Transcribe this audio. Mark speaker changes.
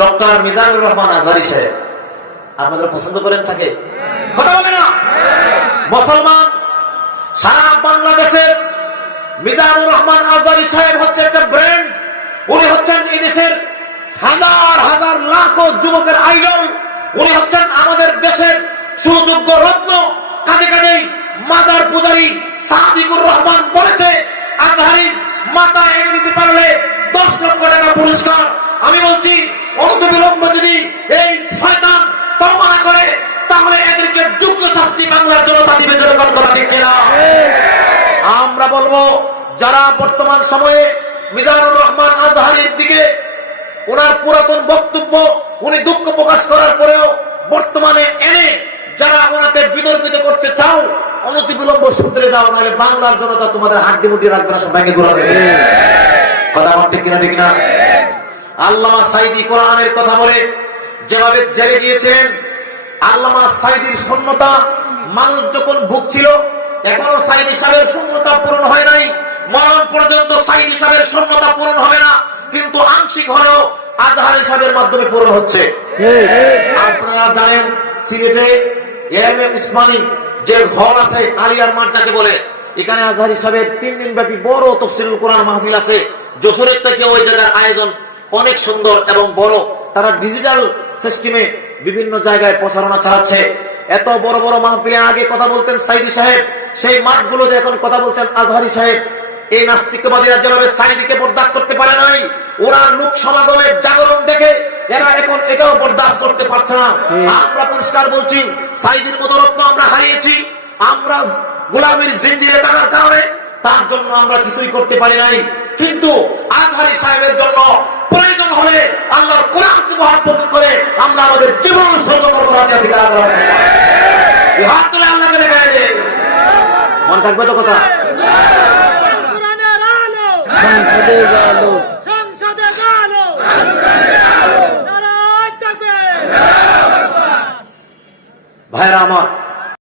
Speaker 1: Doctor Mizanur Rahman Azhari সাহেব আপনাদের পছন্দ করেন থাকে? কথা বলে না? মুসলমান, সারা বাংলাদেশের মিজানুর রহমান আজহারি সাহেব হচ্ছে একটা ব্র্যান্ড উনি হচ্ছেন এই দেশের হাজার হাজার, লাখো যুবকের আইডল উনি হচ্ছেন আমাদের দেশের সুযোগ্য রত্ন। কাজে কাজেই মাজার পূজারী সাদিকুর রহমান বলেছে, আজহারির মাথা বলব, যারা বর্তমান সময়ে মিজানুর রহমান আজহারির দিকে ওনার পুরাতন বক্তব্য, উনি দুঃখ প্রকাশ করার পরেও বর্তমানে এনে যারা ওনাকে বিতর্কিত করতে চাও, অনতি বিলম্ব সূত্রে যাও নাহলে বাংলার জনতা তোমাদের হাড্ডি মুড্ডি রাখবে না, সব ভেঙে ঘুরাবে কথা আমার ঠিক কিনা, ঠিক না আল্লামা সাইদি কোরআনের কথা বলে, যেভাবে জেলে গিয়েছেন, আল্লামা সাইদির শূন্যতা মানুষ যখন ভুগছিল এখনও সাইদি সাহেবের শূন্যতা পূরণ হয় নাই। মরণ পর্যন্ত সাইদি হিসাবের শূন্যতা পূরণ হবে না। কিন্তু আংশিক হলেও আজহারি সাহেবের মাধ্যমে পূরণ হচ্ছে। আপনারা জানেন, সিলেটে এম এ উসমানী যে ঘর আছে আলিয়ার মাঠ যাকে বলে, এখানে আজহারি সাহেবের তিন দিন ব্যাপী বড় তফসিলুল কোরআন মাহফিল আছে। যশোরের থেকে ওই জায়গার আয়োজন অনেক সুন্দর এবং বড়। তারা ডিজিটাল সিস্টেমে বিভিন্ন জায়গায় প্রচারণা চালাচ্ছে। এত বড় বড় মাহফিলে আগে কথা বলতেন সাইদি সাহেব। সেই মাঠগুলোতে এখন কথা বলছেন আজহারি সাহেব এই নাস্তিকবাদীরা যেভাবে সাইদিকে বরদাস্ত করতে পারে নাই ওনার লোক সমাগমের জাগরণ দেখে এরা এখন এটাও বরদাস্ত করতে পারছে না। আমরা পরিষ্কার বলছি সাইদির মতো রত্ন আমরা হারিয়েছি আমরা গোলামের জিঞ্জিরে টাকার কারণে তার জন্য আমরা কিছুই করতে পারি নাই। কিন্তু আজহারি সাহেবের জন্য প্রয়োজন হলে আল্লাহর কোরআনকে মহাপত করে আমরা আমাদের জীবন সত্য করব রাজি আছি কারা কারা হাত থাকবে তো কথা?
Speaker 2: কোরআনের আলো
Speaker 3: সংসদে গেল।
Speaker 2: আলো
Speaker 1: ভাইরা আমার